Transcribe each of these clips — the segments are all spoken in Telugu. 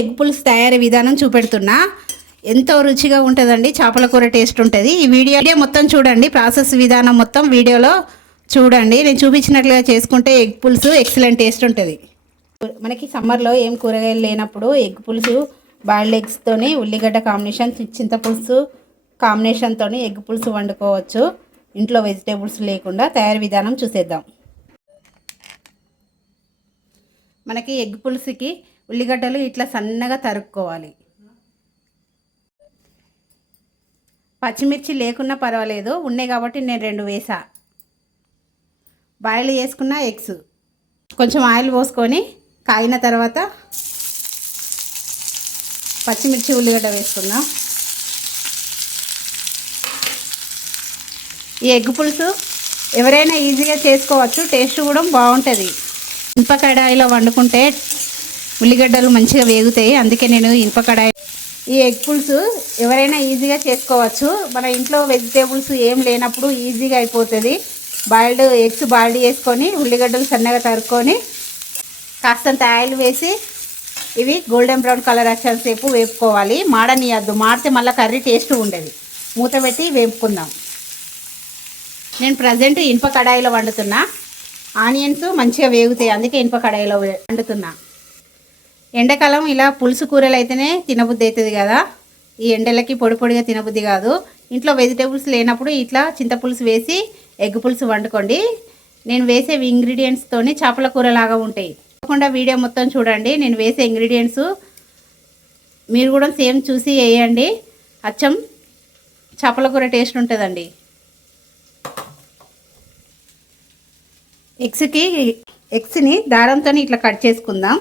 ఎగ్ పులుసు తయారీ విధానం చూపెడుతున్నా. ఎంతో రుచిగా ఉంటుందండి. చేపల కూర టేస్ట్ ఉంటుంది. ఈ వీడియో మొత్తం చూడండి. ప్రాసెస్ విధానం మొత్తం వీడియోలో చూడండి. నేను చూపించినట్లుగా చేసుకుంటే ఎగ్ పులుసు ఎక్సలెంట్ టేస్ట్ ఉంటుంది. మనకి సమ్మర్లో ఏం కూరగాయలు లేనప్పుడు ఎగ్ పులుసు బాయిల్డ్ ఎగ్స్తోని ఉల్లిగడ్డ కాంబినేషన్, చింతపులుసు కాంబినేషన్తో ఎగ్ పులుసు వండుకోవచ్చు. ఇంట్లో వెజిటేబుల్స్ లేకుండా తయారీ విధానం చూసేద్దాం. మనకి ఎగ్ పులుసుకి ఉల్లిగడ్డలు ఇట్లా సన్నగా తరుక్కోవాలి. పచ్చిమిర్చి లేకున్నా పర్వాలేదు, ఉన్నాయి కాబట్టి నేను 2 వేసా. బాయిల్ చేసుకున్న ఎగ్స్ కొంచెం ఆయిల్ పోసుకొని కాగిన తర్వాత పచ్చిమిర్చి ఉల్లిగడ్డ వేసుకుందాం. ఈ ఎగ్ పులుసు ఎవరైనా ఈజీగా చేసుకోవచ్చు. టేస్ట్ కూడా బాగుంటుంది. ఇనుప కడాయిలో వండుకుంటే ఉల్లిగడ్డలు మంచిగా వేగుతాయి. అందుకే నేను ఇనుప కడాయి. ఈ ఎగ్ పులుసు ఎవరైనా ఈజీగా చేసుకోవచ్చు. మన ఇంట్లో వెజిటేబుల్స్ ఏం లేనప్పుడు ఈజీగా అయిపోతుంది. బాయిల్డ్ ఎగ్స్ బాయిల్డ్ చేసుకొని ఉల్లిగడ్డలు సన్నగా తరుక్కొని కాస్తంత ఆయిల్ వేసి ఇవి గోల్డెన్ బ్రౌన్ కలర్ వచ్చేసేపు వేపుకోవాలి. మాడనియద్దు, మాడితే మళ్ళీ కర్రీ టేస్ట్ ఉండదు. మూత పెట్టి వేపుకుందాం. నేను ప్రజెంట్ ఇనుప కడాయిలో వండుతున్నా. ఆనియన్స్ మంచిగా వేగుతాయి, అందుకే ఇనుప కడాయిలో వండుతున్నా. ఎండాకాలం ఇలా పులుసు కూరలు అయితేనే తినబుద్ధి అవుతుంది కదా. ఈ ఎండలకి పొడి పొడిగా తినబుద్ధి కాదు. ఇంట్లో వెజిటేబుల్స్ లేనప్పుడు ఇట్లా చింతపులుసు వేసి ఎగ్ పులుసు వండుకోండి. నేను వేసే ఇంగ్రీడియంట్స్తోని చేపల కూర లాగా ఉంటాయి. తప్పకుండా వీడియో మొత్తం చూడండి. నేను వేసే ఇంగ్రీడియంట్స్ మీరు కూడా సేమ్ చూసి వేయండి. అచ్చం చేపల కూర టేస్ట్ ఉంటుందండి. ఎగ్స్ని దారంతో ఇట్లా కట్ చేసుకుందాం.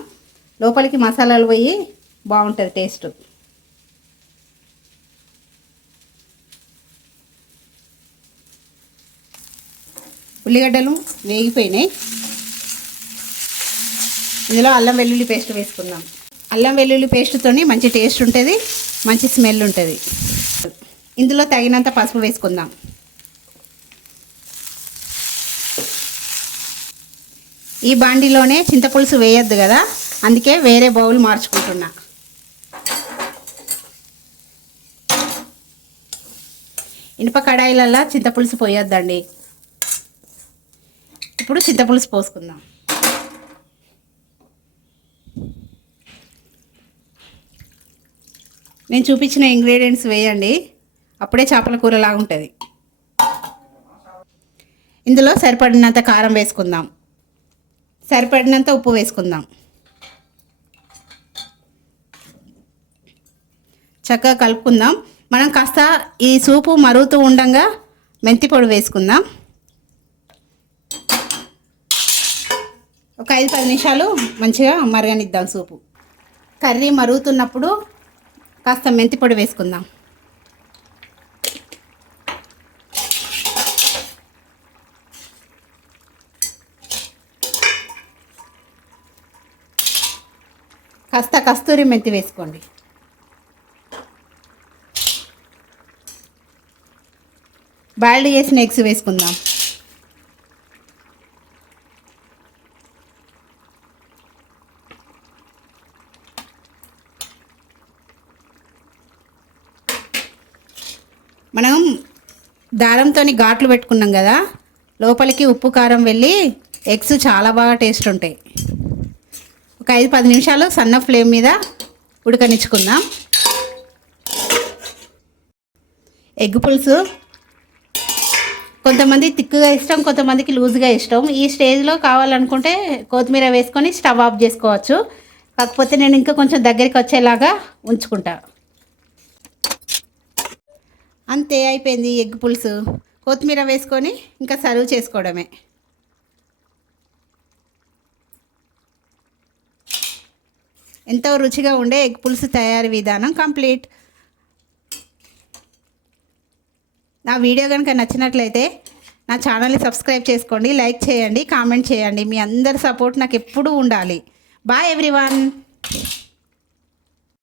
లోపలికి మసాలాలు పోయి బాగుంటుంది టేస్ట్. ఉల్లిగడ్డలు వేగిపోయినాయి. ఇందులో అల్లం వెల్లుల్లి పేస్ట్ వేసుకుందాం. అల్లం వెల్లుల్లి పేస్ట్తో మంచి టేస్ట్ ఉంటుంది, మంచి స్మెల్ ఉంటుంది. ఇందులో తగినంత పసుపు వేసుకుందాం. ఈ బాండిలోనే చింతపులుసు వేయొద్దు కదా, అందుకే వేరే బౌల్ మార్చుకుంటున్నా. ఇనుప కడాయిలల్లో చింతపులుసు పోయొద్దండి. ఇప్పుడు చింతపులుసు పోసుకుందాం. నేను చూపించిన ఇంగ్రీడియంట్స్ వేయండి, అప్పుడే చేపల కూరలాగా ఉంటుంది. ఇందులో సరిపడినంత కారం వేసుకుందాం, సరిపడినంత ఉప్పు వేసుకుందాం. చక్కగా కలుపుకుందాం. మనం కాస్త ఈ సూపు మరుగుతూ ఉండగా మెంతి పొడి వేసుకుందాం. ఒక 5-10 నిమిషాలు మంచిగా మరగనిద్దాం సూపు. కర్రీ మరుగుతున్నప్పుడు కాస్త మెంతి పొడి వేసుకుందాం. కాస్త కస్తూరి మెంతి వేసుకోండి. బాయిల్డ్ చేసిన ఎగ్స్ వేసుకుందాం. మనం దారంతో ఘాట్లు పెట్టుకున్నాం కదా, లోపలికి ఉప్పు కారం వెళ్ళి ఎగ్స్ చాలా బాగా టేస్ట్ ఉంటాయి. ఒక 5-10 నిమిషాలు సన్న ఫ్లేమ్ మీద ఉడకనిచ్చుకుందాం. ఎగ్ పులుసు కొంతమంది తిక్కుగా ఇష్టం, కొంతమందికి లూజ్గా ఇష్టం. ఈ స్టేజ్లో కావాలనుకుంటే కొత్తిమీర వేసుకొని స్టవ్ ఆఫ్ చేసుకోవచ్చు. కాకపోతే నేను ఇంకా కొంచెం దగ్గరికి వచ్చేలాగా ఉంచుకుంటా. అంతే, అయిపోయింది ఎగ్ పులుసు. కొత్తిమీర వేసుకొని ఇంకా సర్వ్ చేసుకోవడమే. ఎంతో రుచిగా ఉండే ఎగ్ పులుసు తయారీ విధానం కంప్లీట్. నా వీడియో కనుక నచ్చినట్లయితే నా ఛానల్ని సబ్స్క్రైబ్ చేసుకోండి, లైక్ చేయండి, కామెంట్ చేయండి. మీ అందరి సపోర్ట్ నాకు ఎప్పుడూ ఉండాలి. Bye everyone.